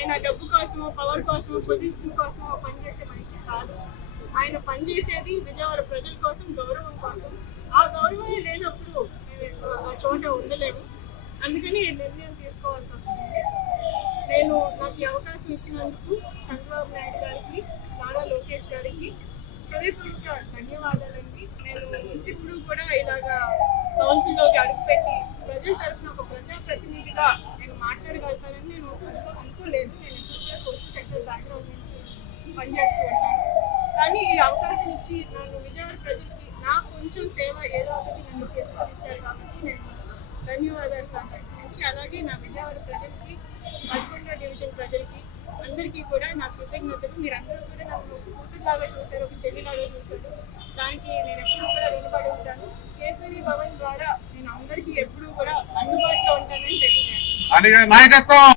ఆయన డబ్బు కోసమో పవర్ కోసమో పొజిషన్ కోసమో పనిచేసే మనిషి కాదు. ఆయన పనిచేసేది విజయవాడ ప్రజల కోసం గౌరవం కోసం. ఆ గౌరవమే లేనప్పుడు నేను ఆ చోట ఉండలేము అందుకని నిర్ణయం తీసుకోవాల్సి వస్తుంది. నేను నాకు ఈ అవకాశం ఇచ్చినందుకు చంద్రబాబు నాయుడు గారికి నారా లోకేష్ గారికి హృదయపూర్వక ధన్యవాదాలండి. నేను ఇప్పుడు కూడా ఇలాగా కౌన్సిల్లోకి అడుగుపెట్టి ప్రజల తరఫున ఒక ప్రజాప్రతినిధిగా నేను మాట్లాడగలుగుతానని నేను లేదు. నేను ఎప్పుడు కూడా సోషల్ సెక్టర్ బ్యాక్గ్రౌండ్ నుంచి పనిచేస్తూ ఉంటాను. కానీ ఈ అవకాశం ఇచ్చి నన్ను విజయవాడ ప్రజలకి నా కొంచెం సేవ ఏదో ఒకటి నన్ను చేసుకొని ఇచ్చారు కాబట్టి నేను ధన్యవాదాలు ప్రకటించి అలాగే నా విజయవాడ ప్రజలకి పదకొండో డివిజన్ ప్రజలకి అందరికీ కూడా నా కృతజ్ఞతలు. మీరందరూ కూడా నన్ను కూతురులాగా చూశారు ఒక చెల్లిలాగా చూశారు. దానికి నేను ఎప్పుడు కూడా రుణపడి ఉంటాను. కేసరి భవన్ ద్వారా నేను అందరికీ ఎప్పుడూ కూడా అందుబాటులో ఉంటానని తెలియజేస్తాను నాయకత్వం!